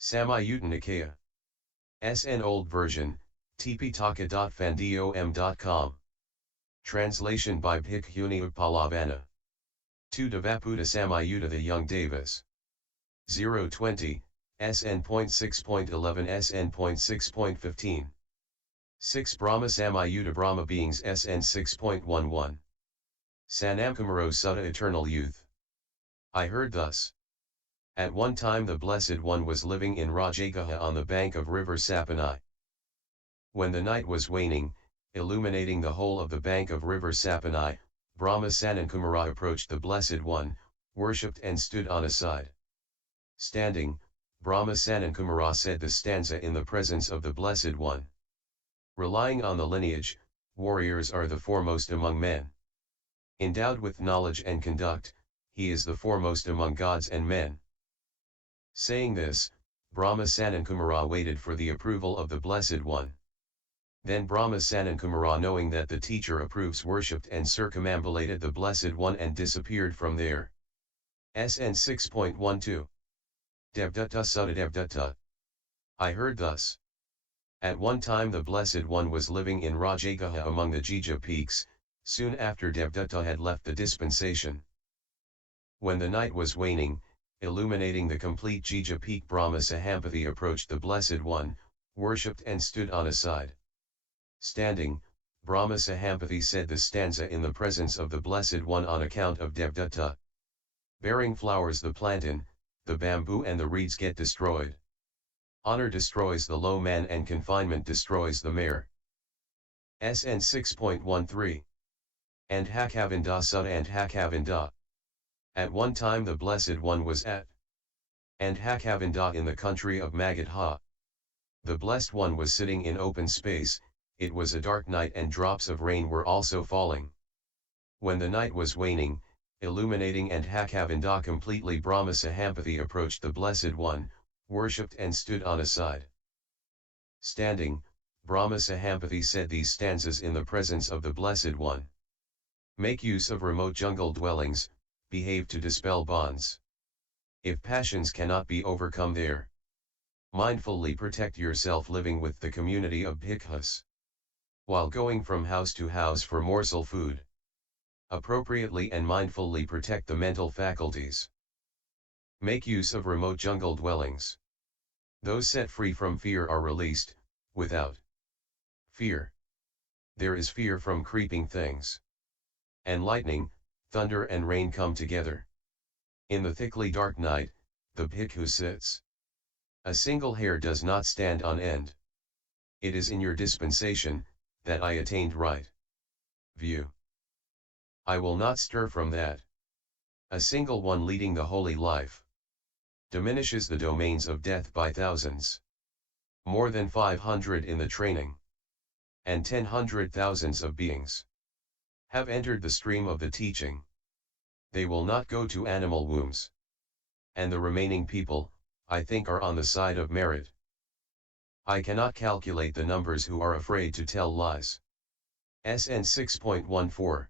Samyutta Nikaya. SN Old Version, tpitaka.fandom.com. Translation by Bhikkhuni Uppalavanna. 2 Devadatta Samyutta The Young Devas. 020, SN.6.11-SN.6.15. 6 Brahma Samyutta Brahma Beings SN.6.11. Sanamkumara Sutta Eternal Youth. I heard thus. At one time the Blessed One was living in Rajagaha on the bank of river Sapani. When the night was waning, illuminating the whole of the bank of river Sapani, Brahma Sanankumara approached the Blessed One, worshipped and stood on a side. Standing, Brahma Sanankumara said the stanza in the presence of the Blessed One. Relying on the lineage, warriors are the foremost among men. Endowed with knowledge and conduct, he is the foremost among gods and men. Saying this, Brahma Sanankumara waited for the approval of the Blessed One. Then Brahma Sanankumara, knowing that the teacher approves, worshipped and circumambulated the Blessed One and disappeared from there. SN.6.12. Devadatta Sutta-Devadatta. I heard thus. At one time the Blessed One was living in Rajagaha among the Gijja peaks, soon after Devadatta had left the dispensation. When the night was waning, illuminating the complete Gijja peak, Brahma Sahampathy approached the Blessed One, worshipped and stood on a side. Standing, Brahma Sahampathy said the stanza in the presence of the Blessed One on account of Devadatta. Bearing flowers the plantain, the bamboo and the reeds get destroyed. Honor destroys the low man and confinement destroys the mare. SN.6.13. And Hakavinda Sutta and Hakavinda. At one time the Blessed One was at and Hakavinda in the country of Magadha. The Blessed One was sitting in open space. It was a dark night and drops of rain were also falling. When the night was waning, illuminating and Hakavinda completely, Brahma Sahampathy approached the Blessed One, worshipped and stood on a side. Standing, Brahma Sahampathy said these stanzas in the presence of the Blessed One. Make use of remote jungle dwellings, behave to dispel bonds. If passions cannot be overcome there, mindfully protect yourself living with the community of bhikkhus. While going from house to house for morsel food, appropriately and mindfully protect the mental faculties. Make use of remote jungle dwellings. Those set free from fear are released, without fear. There is fear from creeping things. And lightning, thunder and rain come together. In the thickly dark night, the bhikkhu sits. A single hair does not stand on end. It is in your dispensation, that I attained right view. I will not stir from that. A single one leading the holy life diminishes the domains of death by thousands. More than 500 in the training. And 10,000,000 of beings have entered the stream of the teaching. They will not go to animal wombs. And the remaining people, I think, are on the side of merit. I cannot calculate the numbers who are afraid to tell lies. SN.6.14.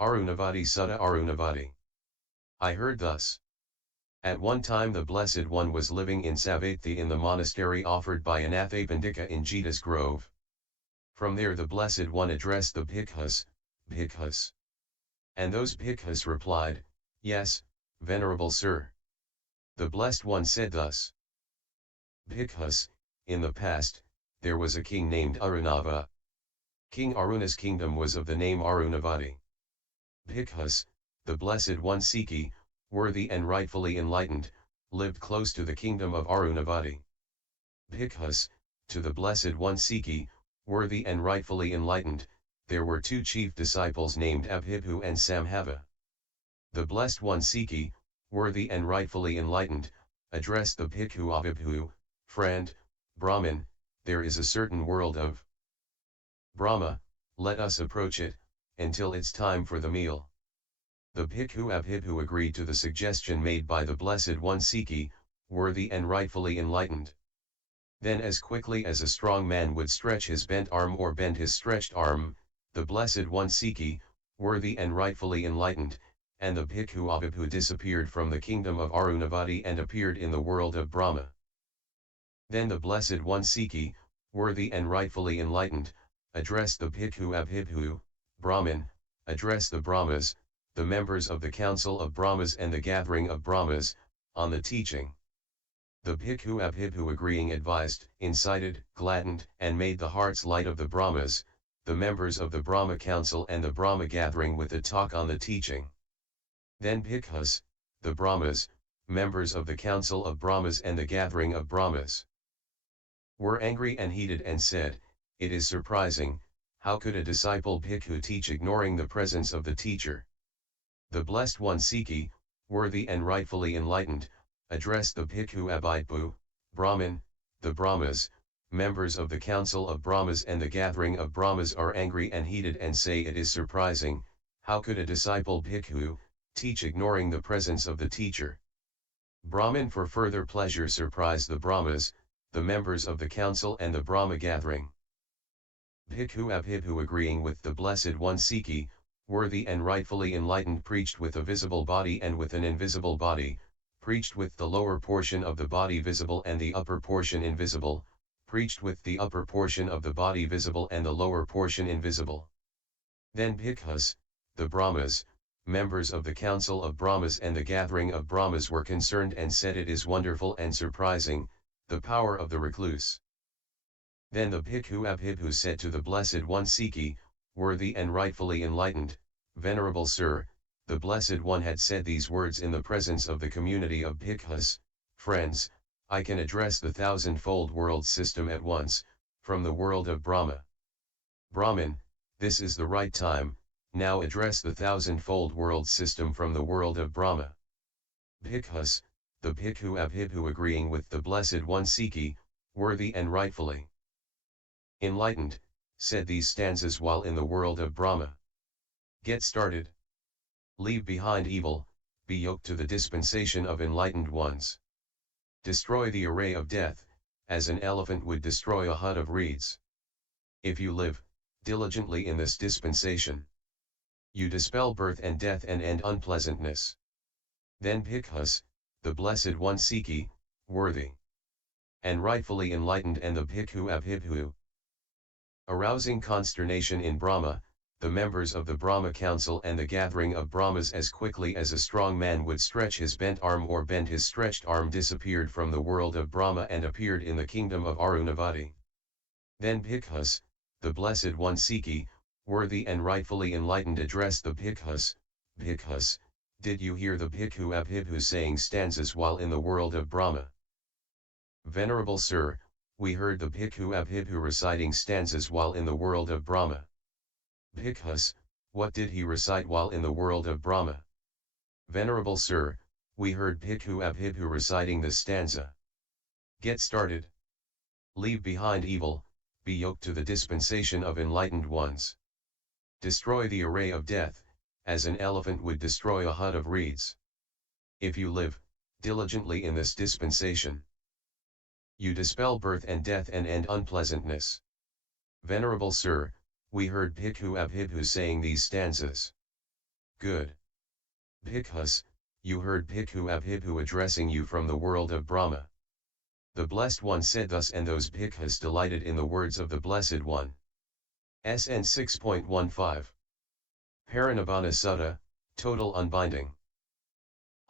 Arunavati Sutta Arunavati. I heard thus. At one time the Blessed One was living in Savatthi in the monastery offered by Anathapindika in Jita's grove. From there the Blessed One addressed the bhikkhus, bhikkhus. And those bhikkhus replied, Yes, Venerable Sir. The Blessed One said thus. Bhikkhus, in the past, there was a king named Arunava. King Aruna's kingdom was of the name Arunavati. Bhikkhus, the Blessed One Sikhi, worthy and rightfully enlightened, lived close to the kingdom of Arunavati. Bhikkhus, to the Blessed One Sikhi, worthy and rightfully enlightened, there were two chief disciples named Abhibhu and Sambhava. The Blessed One Sikhi, worthy and rightfully enlightened, addressed the Bhikkhu Abhibhu, Friend, Brahman, there is a certain world of Brahma, let us approach it, until it's time for the meal. The Bhikkhu Abhibhu agreed to the suggestion made by the Blessed One Sikhi, worthy and rightfully enlightened. Then as quickly as a strong man would stretch his bent arm or bend his stretched arm, the Blessed One Sikhi, worthy and rightfully enlightened, and the Bhikkhu Abhibhu disappeared from the kingdom of Arunavati and appeared in the world of Brahma. Then the Blessed One Sikhi, worthy and rightfully enlightened, addressed the Bhikkhu Abhibhu, Brahmin, addressed the Brahmas, the members of the council of Brahmas and the gathering of Brahmas, on the teaching. The Bhikkhu Abhibhu agreeing advised, incited, gladdened, and made the hearts light of the Brahmas, the members of the Brahma council and the Brahma gathering with a talk on the teaching. Then Bhikkhus, the Brahmas, members of the council of Brahmas and the gathering of Brahmas, were angry and heated and said, "It is surprising, how could a disciple Bhikkhu teach ignoring the presence of the teacher?" The Blessed One Sikhi, worthy and rightfully enlightened, addressed the Bhikkhu Abhibhu, Brahmin, the Brahmas, members of the council of Brahmas and the gathering of Brahmas are angry and heated and say it is surprising, how could a disciple Bhikkhu teach ignoring the presence of the teacher? Brahmin for further pleasure surprised the Brahmas, the members of the council and the Brahma gathering. Bhikkhu Abhibhu agreeing with the Blessed One Sikhi, worthy and rightfully enlightened preached with a visible body and with an invisible body, preached with the lower portion of the body visible and the upper portion invisible, preached with the upper portion of the body visible and the lower portion invisible. Then Bhikkhus, the Brahmas, members of the council of Brahmas and the gathering of Brahmas were concerned and said it is wonderful and surprising, the power of the recluse. Then the Bhikkhu Abhibhu said to the Blessed One Sikhi, worthy and rightfully enlightened, Venerable Sir, the Blessed One had said these words in the presence of the community of Bhikkhus, friends, I can address the thousand-fold world system at once, from the world of Brahma. Brahmin, this is the right time, now address the thousand-fold world system from the world of Brahma. Bhikkhus, the Bhikkhu Abhibhu agreeing with the Blessed One Sikhi, worthy and rightfully enlightened, said these stanzas while in the world of Brahma. Get started. Leave behind evil, be yoked to the dispensation of enlightened ones. Destroy the array of death, as an elephant would destroy a hut of reeds. If you live diligently in this dispensation, you dispel birth and death and end unpleasantness. Then Bhikkhus, the Blessed One Sikhi, worthy and rightfully enlightened and the Bhikkhu Abhibhu, arousing consternation in Brahma, the members of the Brahma council and the gathering of Brahmas as quickly as a strong man would stretch his bent arm or bend his stretched arm disappeared from the world of Brahma and appeared in the kingdom of Arunavati. Then Bhikkhus, the Blessed One Sikhi, worthy and rightfully enlightened addressed the Bhikkhus, Bhikkhus, did you hear the Bhikkhu Abhibhu saying stanzas while in the world of Brahma? Venerable Sir, we heard the Bhikkhu Abhibhu reciting stanzas while in the world of Brahma. Bhikkhus, what did he recite while in the world of Brahma? Venerable Sir, we heard Bhikkhu Abhibhu reciting this stanza. Get started. Leave behind evil, be yoked to the dispensation of enlightened ones. Destroy the array of death, as an elephant would destroy a hut of reeds. If you live diligently in this dispensation, you dispel birth and death and end unpleasantness. Venerable Sir, we heard Bhikkhu Abhibhu saying these stanzas. Good. Bhikkhus, you heard Bhikkhu Abhibhu addressing you from the world of Brahma. The Blessed One said thus and those Bhikkhus delighted in the words of the Blessed One. SN.6.11 Parinibbana Sutta, Total Unbinding.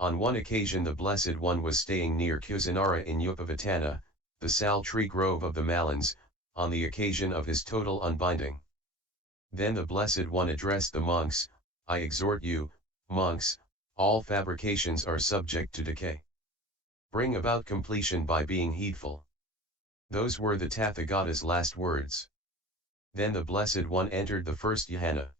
On one occasion the Blessed One was staying near Kusinara in Uppalavanna, the sal tree grove of the Malans, on the occasion of his total unbinding. Then the Blessed One addressed the monks, I exhort you, monks, all fabrications are subject to decay. Bring about completion by being heedful. Those were the Tathagata's last words. Then the Blessed One entered the first Jhana.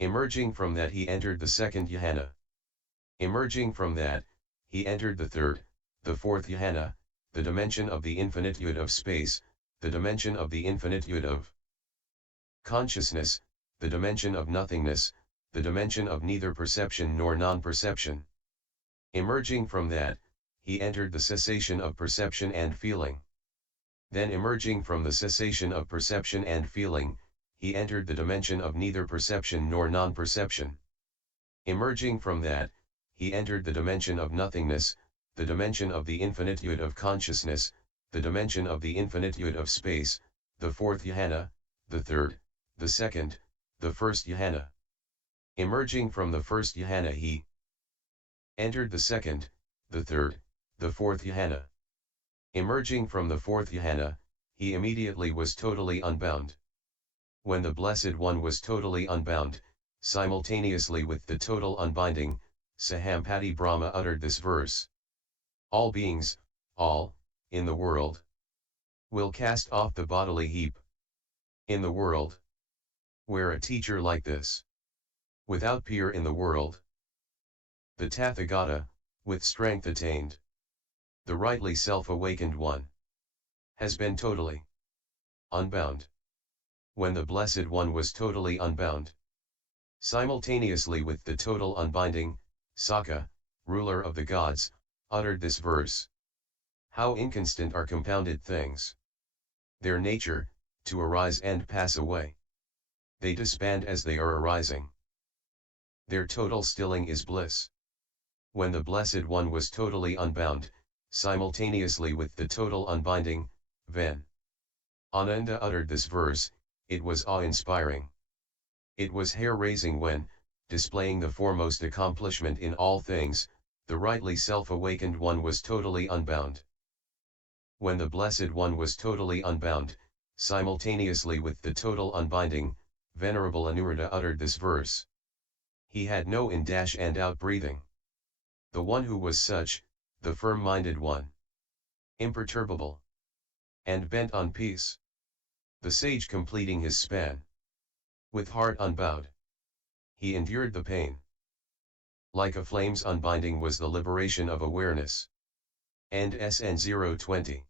Emerging from that he entered the second Jhana. Emerging from that, he entered the third, the fourth Jhana, the dimension of the infinitude of space, the dimension of the infinitude of consciousness, the dimension of nothingness, the dimension of neither perception nor non-perception. Emerging from that, he entered the cessation of perception and feeling. Then emerging from the cessation of perception and feeling, he entered the dimension of neither perception nor non-perception. Emerging from that, he entered the dimension of nothingness, the dimension of the infinitude of consciousness, the dimension of the infinitude of space, the fourth jhana, the third, the second, the first jhana. Emerging from the first jhana he entered the second, the third, the fourth jhana. Emerging from the fourth jhana, he immediately was totally unbound. When the Blessed One was totally unbound, simultaneously with the total unbinding, Sahampathy Brahma uttered this verse. All beings, all, in the world, will cast off the bodily heap. In the world, where a teacher like this, without peer in the world, the Tathagata, with strength attained, the rightly self-awakened one, has been totally unbound. When the Blessed One was totally unbound, simultaneously with the total unbinding, Sakka, ruler of the gods, uttered this verse. How inconstant are compounded things! Their nature, to arise and pass away. They disband as they are arising. Their total stilling is bliss. When the Blessed One was totally unbound, simultaneously with the total unbinding, Ven. Ananda uttered this verse, it was awe-inspiring. It was hair-raising when, displaying the foremost accomplishment in all things, the rightly self-awakened one was totally unbound. When the Blessed One was totally unbound, simultaneously with the total unbinding, Venerable Anuruddha uttered this verse. He had no in-dash and out-breathing. The one who was such, the firm-minded one, imperturbable, and bent on peace. The sage completing his span. With heart unbowed, he endured the pain. Like a flame's unbinding was the liberation of awareness. And SN.6.11-SN.6.15.